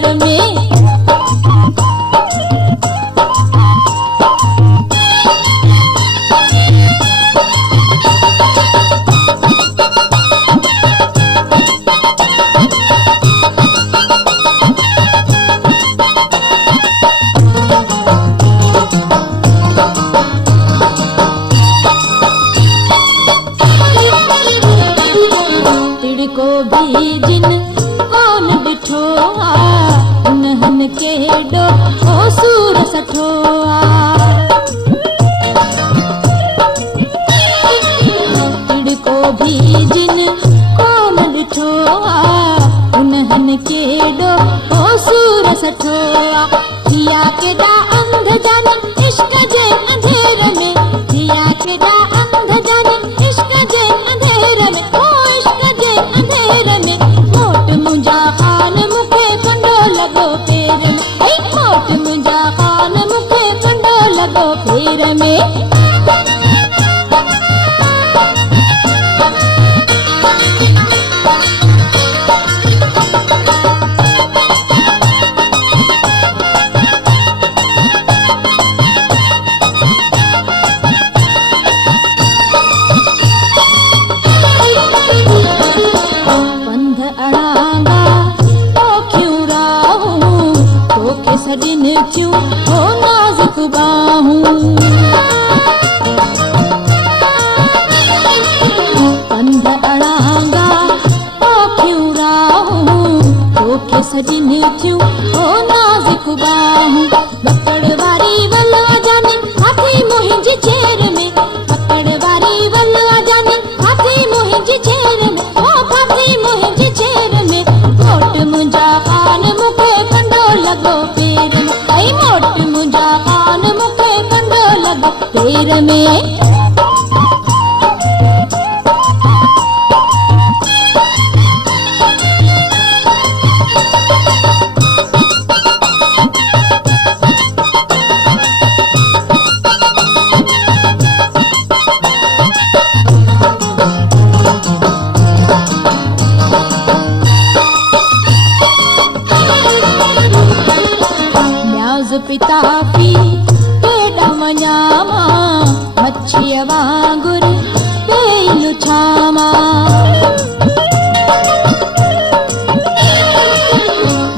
पेर में। तिड़को भी जिन कौन बिठोआ उन्हन के डो ओ सूर सठोआ। तिड़को भी जिन कौन बिठोआ उन्हन के डो ओ सूर सठोआ। थिया केडा अंध जाने इश्क जे अंधेर में, थिया केडा अंध जाने इश्क जे अंधेर में, ओ इश्क जे अंधेर में। मोट मुंजा खान मुखे कंडो लगो पेर में, ऐ मोट मुंजा खान मुखे कंडो लगो पेर में। बंध अड़ांगा तो क्यों राहूं, तो के सदिन क्यों हो नाजुक बाहूं। बंध अड़ांगा तो क्यों राहूं, तो के सदिन क्यों हो नाजुक बाहूं। पकड़वारी वल्ला जाने हाथी मुहिंजी चेर में, पकड़वारी वल्ला जाने हाथी मुहिंजी चेर में, ओ हाथी मुहिंजी चेर में। मोट मुंजा खान मुखे कंडो लगो पेर में, ऐ मोट मुंजा खान मुखे कंडो लगो पेर में। न्याज पिता पी केडा मन्यामा, मच्छिय वांगुर पेलु छामा।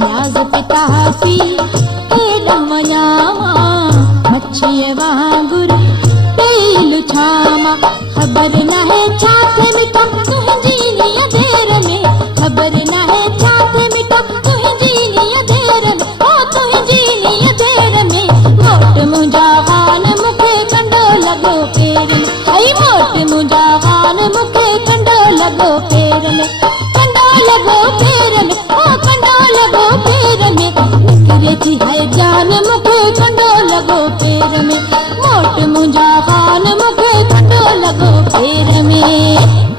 न्याज पिता पी केडा मन्यामा, मच्छिय वांगुर पेलु छामा। खबर न है छाते मिठा तुहिंजी निया देर में, खबर न है छाते मिठा तुहिंजी निया देर में, ओ तुहिंजी निया देर में। मोट मुंजा खान मुखे कंडो लगो पेर में, ऐ मोट मुंजा खान मुखे कंडो लगो पेर में, कंडो लगो पेर में, ओ कंडो लगो पेर में। निकरे थी है जान मुखे कंडो लगो पेर में, मोट मुंजा खान मुखे कंडो लगो पेर में।